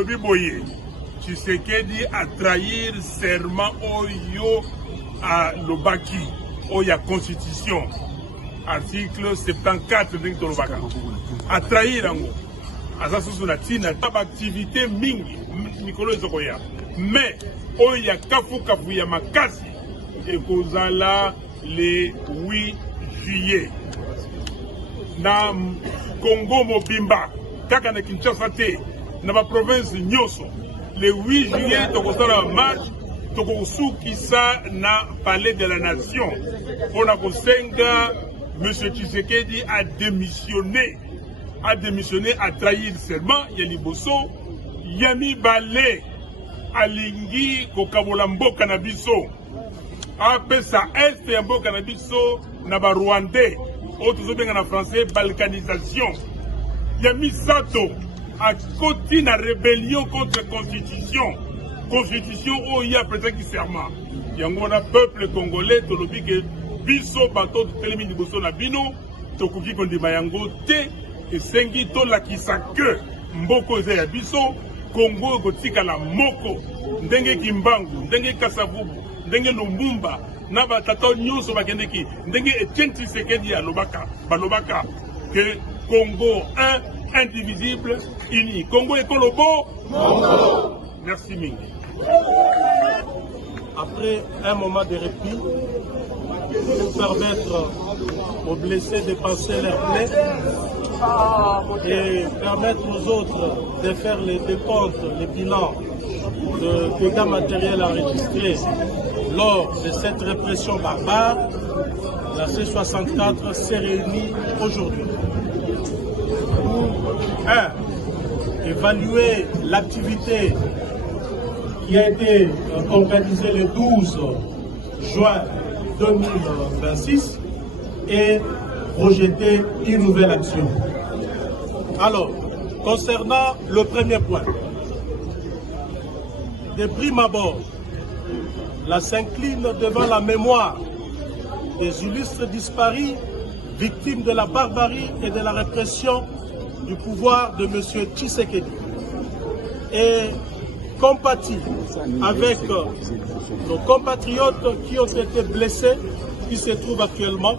Tolobi Boye, Tshisekedi a trahir serment Oyo à Lobaki, Oya Constitution, article 74 de Tolobaka. A trahir Ango. Azasu na tina activité mingi Nikolo Zokoya. Mais Oya Kafu Kafu ya Makasi et Kozala le 8 juillet. Na Congo Mobimba, kaka na Kinshasa te, na ma province Nyoso, le 8 juillet, tokosala marche, tokosukisa na palais de la nation. On a kosenga, M. Tshisekedi a démissionné, a trahi serment, Yaliboso, Yami Balé, Alingi, Kokabola Mboka na biso, apesa Est ya Mboka na biso, na ba Rwandais, en français, balkanisation. Yami Sato a côté la rébellion contre la Constitution. Constitution où il y a peut-être qui serment. Il y a un peuple congolais, tolobi que biso bateau de télémi de bosso na bino, tokuki kondi mayango te, et sengi to la kisake, mboko ze ya biso, Congo gotika la moko, ndenge kimbangu, ndenge kasavubu, ndenge lumbumba, Naba tato nyonso bakendeki ndenge Etienne Tshisekedi ya lobaka balobaka que Congo un indivisible uni Congo ekolobo merci mingi. Après un moment de répit pour permettre aux blessés de passer leur plaie et permettre aux autres de faire les décomptes, les bilans de dégâts matériels enregistrés lors de cette répression barbare, la C64 s'est réunie aujourd'hui pour évaluer l'activité qui a été organisée le 12 juin 2026 et projeter une nouvelle action. Alors, concernant le premier point, de prime abord, la s'incline devant la mémoire des illustres disparus, victimes de la barbarie et de la répression du pouvoir de M. Tshisekedi. Et compatit avec nos compatriotes qui ont été blessés, qui se trouvent actuellement,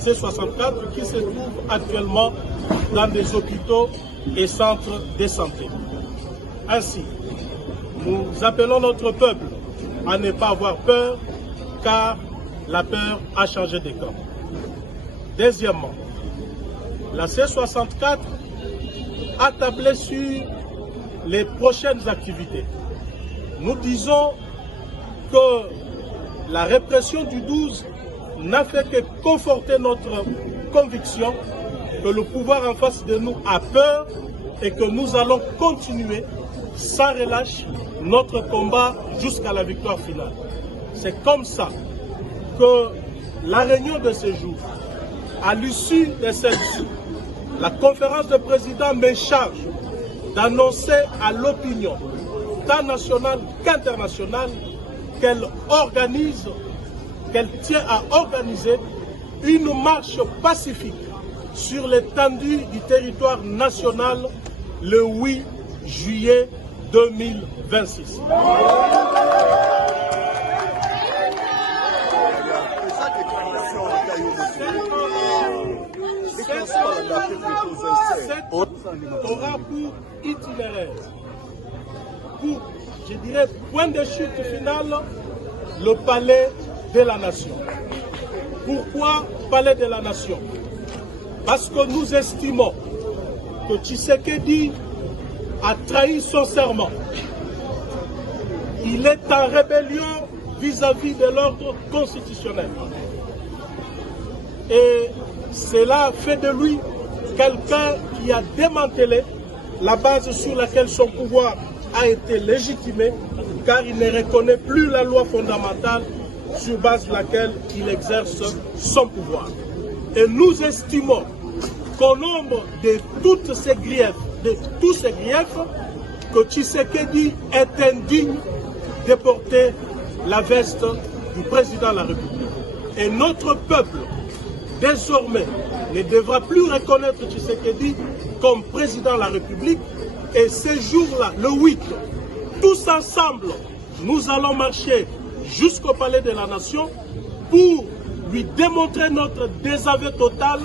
C64, qui se trouvent actuellement dans des hôpitaux et centres de santé. Ainsi, nous appelons notre peuple à ne pas avoir peur, car la peur a changé de camp. Deuxièmement, la C64 a tablé sur les prochaines activités. Nous disons que la répression du 12 n'a fait que conforter notre conviction que le pouvoir en face de nous a peur et que nous allons continuer sans relâche notre combat jusqu'à la victoire finale. C'est comme ça que la réunion de ce jour, à l'issue de celle-ci, la conférence de présidents me charge d'annoncer à l'opinion, tant nationale qu'internationale, qu'elle tient à organiser une marche pacifique sur l'étendue du territoire national le 8 juillet 2026. Aura pour itinéraire, pour, je dirais, point de chute finale, le palais de la nation. Pourquoi palais de la nation? Parce que nous estimons que Tshisekedi a trahi son serment. Il est en rébellion vis-à-vis de l'ordre constitutionnel. Et cela fait de lui quelqu'un qui a démantelé la base sur laquelle son pouvoir a été légitimé, car il ne reconnaît plus la loi fondamentale sur base de laquelle il exerce son pouvoir. Et nous estimons qu'au nombre de tous ces griefs, que Tshisekedi est indigne de porter la veste du président de la République. Et notre peuple, désormais, ne devra plus reconnaître Tshisekedi comme président de la République Et ce jour-là, le 8, tous ensemble, nous allons marcher jusqu'au Palais de la Nation pour lui démontrer notre désaveu total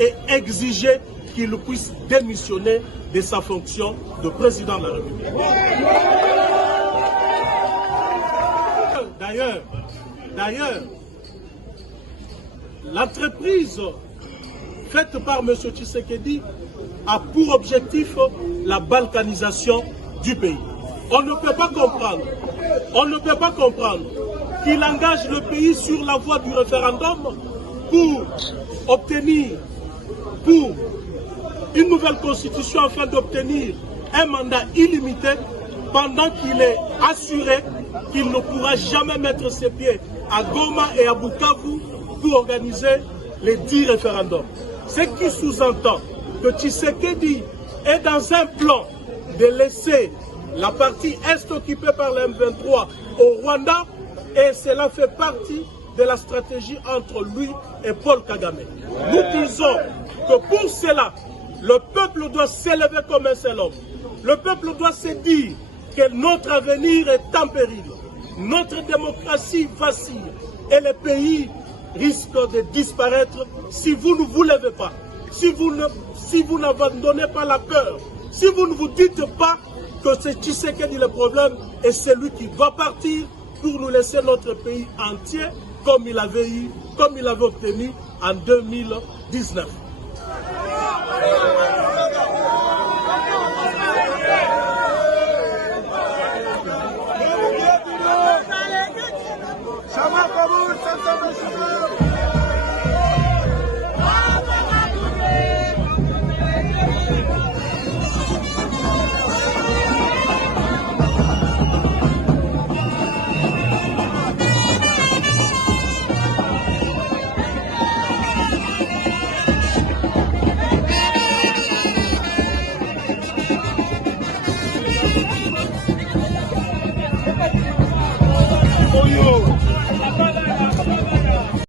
et exiger qu'il puisse démissionner de sa fonction de président de la République. D'ailleurs, l'entreprise faite par M. Tshisekedi a pour objectif la balkanisation du pays. On ne peut pas comprendre qu'il engage le pays sur la voie du référendum pour obtenir une nouvelle constitution afin d'obtenir un mandat illimité pendant qu'il est assuré qu'il ne pourra jamais mettre ses pieds à Goma et à Bukavu pour organiser les 10 référendums. Ce qui sous-entend que Tshisekedi est dans un plan de laisser la partie est occupée par le M23 au Rwanda, et cela fait partie de la stratégie entre lui et Paul Kagame. Nous disons que pour cela, le peuple doit s'élever comme un seul homme. Le peuple doit se dire que notre avenir est en péril. Notre démocratie vacille et le pays risque de disparaître si vous ne vous levez pas, si vous n'abandonnez pas la peur, si vous ne vous dites pas que c'est Tshisekedi le problème et c'est lui qui doit partir pour nous laisser notre pays entier comme il avait obtenu en 2019.